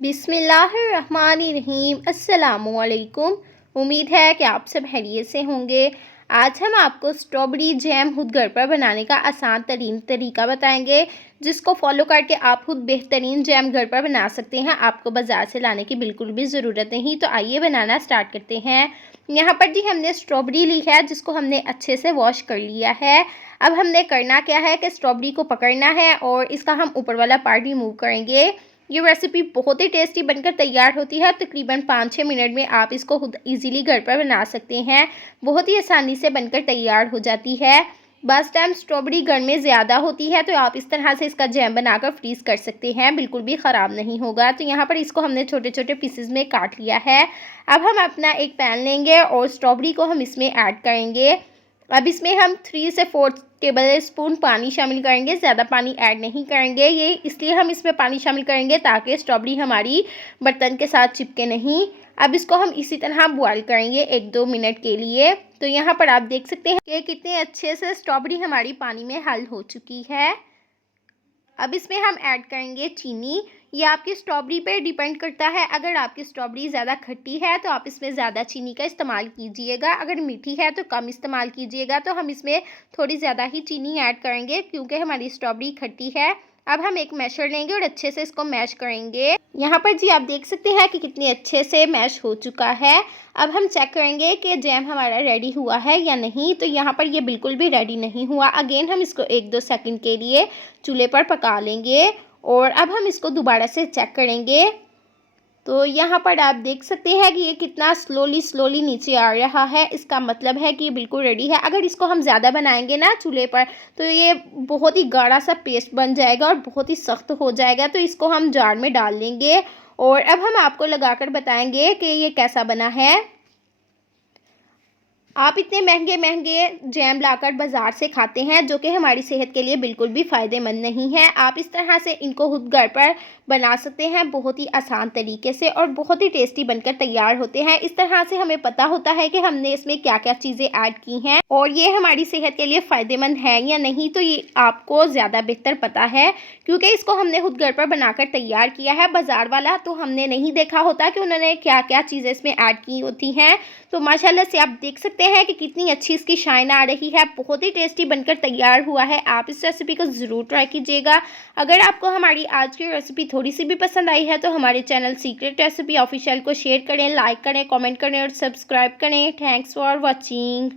बिस्मिल्लाहिर्रहमानिर्रहीम। अस्सलामुअलैकुम। उम्मीद है कि आप सब खैरियत से होंगे। आज हम आपको स्ट्रॉबेरी जैम खुद घर पर बनाने का आसान तरीन तरीका बताएंगे, जिसको फॉलो करके आप खुद बेहतरीन जैम घर पर बना सकते हैं। आपको बाज़ार से लाने की बिल्कुल भी ज़रूरत नहीं। तो आइए बनाना स्टार्ट करते हैं। यहाँ पर जी हमने स्ट्रॉबेरी ली है, जिसको हमने अच्छे से वॉश कर लिया है। अब हमने करना क्या है कि स्ट्रॉबेरी को पकड़ना है और इसका हम ऊपर वाला पार्ट रिमूव करेंगे। ये रेसिपी बहुत ही टेस्टी बनकर तैयार होती है। तकरीबन 5-6 मिनट में आप इसको खुद इजीली घर पर बना सकते हैं। बहुत ही आसानी से बनकर तैयार हो जाती है। बस टाइम स्ट्रॉबेरी घर में ज़्यादा होती है तो आप इस तरह से इसका जैम बनाकर फ्रीज़ कर सकते हैं, बिल्कुल भी ख़राब नहीं होगा। तो यहाँ पर इसको हमने छोटे छोटे पीसेस में काट लिया है। अब हम अपना एक पैन लेंगे और स्ट्रॉबेरी को हम इसमें ऐड करेंगे। अब इसमें हम 3 से 4 टेबल स्पून पानी शामिल करेंगे। ज़्यादा पानी ऐड नहीं करेंगे। ये इसलिए हम इसमें पानी शामिल करेंगे ताकि स्ट्रॉबेरी हमारी बर्तन के साथ चिपके नहीं। अब इसको हम इसी तरह बॉयल करेंगे 1-2 मिनट के लिए। तो यहाँ पर आप देख सकते हैं कि कितने अच्छे से स्ट्रॉबेरी हमारी पानी में हल हो चुकी है। अब इसमें हम ऐड करेंगे चीनी। ये आपकी स्ट्रॉबेरी पे डिपेंड करता है। अगर आपकी स्ट्रॉबेरी ज़्यादा खट्टी है तो आप इसमें ज़्यादा चीनी का इस्तेमाल कीजिएगा। अगर मीठी है तो कम इस्तेमाल कीजिएगा। तो हम इसमें थोड़ी ज़्यादा ही चीनी ऐड करेंगे क्योंकि हमारी स्ट्रॉबेरी खट्टी है। अब हम एक मैशर लेंगे और अच्छे से इसको मैश करेंगे। यहाँ पर जी आप देख सकते हैं कि कितने अच्छे से मैश हो चुका है। अब हम चेक करेंगे कि जैम हमारा रेडी हुआ है या नहीं। तो यहाँ पर ये बिल्कुल भी रेडी नहीं हुआ। अगेन हम इसको 1-2 सेकंड के लिए चूल्हे पर पका लेंगे और अब हम इसको दोबारा से चेक करेंगे। तो यहाँ पर आप देख सकते हैं कि ये कितना स्लोली नीचे आ रहा है। इसका मतलब है कि ये बिल्कुल रेडी है। अगर इसको हम ज़्यादा बनाएंगे ना चूल्हे पर तो ये बहुत ही गाढ़ा सा पेस्ट बन जाएगा और बहुत ही सख्त हो जाएगा। तो इसको हम जार में डाल लेंगे और अब हम आपको लगाकर बताएंगे कि ये कैसा बना है। आप इतने महंगे महंगे जैम लाकर बाज़ार से खाते हैं जो कि हमारी सेहत के लिए बिल्कुल भी फ़ायदेमंद नहीं है। आप इस तरह से इनको खुद घर पर बना सकते हैं बहुत ही आसान तरीके से और बहुत ही टेस्टी बनकर तैयार होते हैं। इस तरह से हमें पता होता है कि हमने इसमें क्या क्या चीज़ें ऐड की हैं और ये हमारी सेहत के लिए फ़ायदेमंद है या नहीं। तो ये आपको ज़्यादा बेहतर पता है क्योंकि इसको हमने खुद घर पर बनाकर तैयार किया है। बाज़ार वाला तो हमने नहीं देखा होता कि उन्होंने क्या क्या चीज़ें इसमें ऐड की होती हैं। तो माशाल्लाह से आप देख सकते हैं कि कितनी अच्छी इसकी शाइन आ रही है। बहुत ही टेस्टी बनकर तैयार हुआ है। आप इस रेसिपी को ज़रूर ट्राई कीजिएगा। अगर आपको हमारी आज की रेसिपी थोड़ी सी भी पसंद आई है तो हमारे चैनल सीक्रेट रेसिपी ऑफिशियल को शेयर करें, लाइक करें, कमेंट करें और सब्सक्राइब करें। Thanks for watching.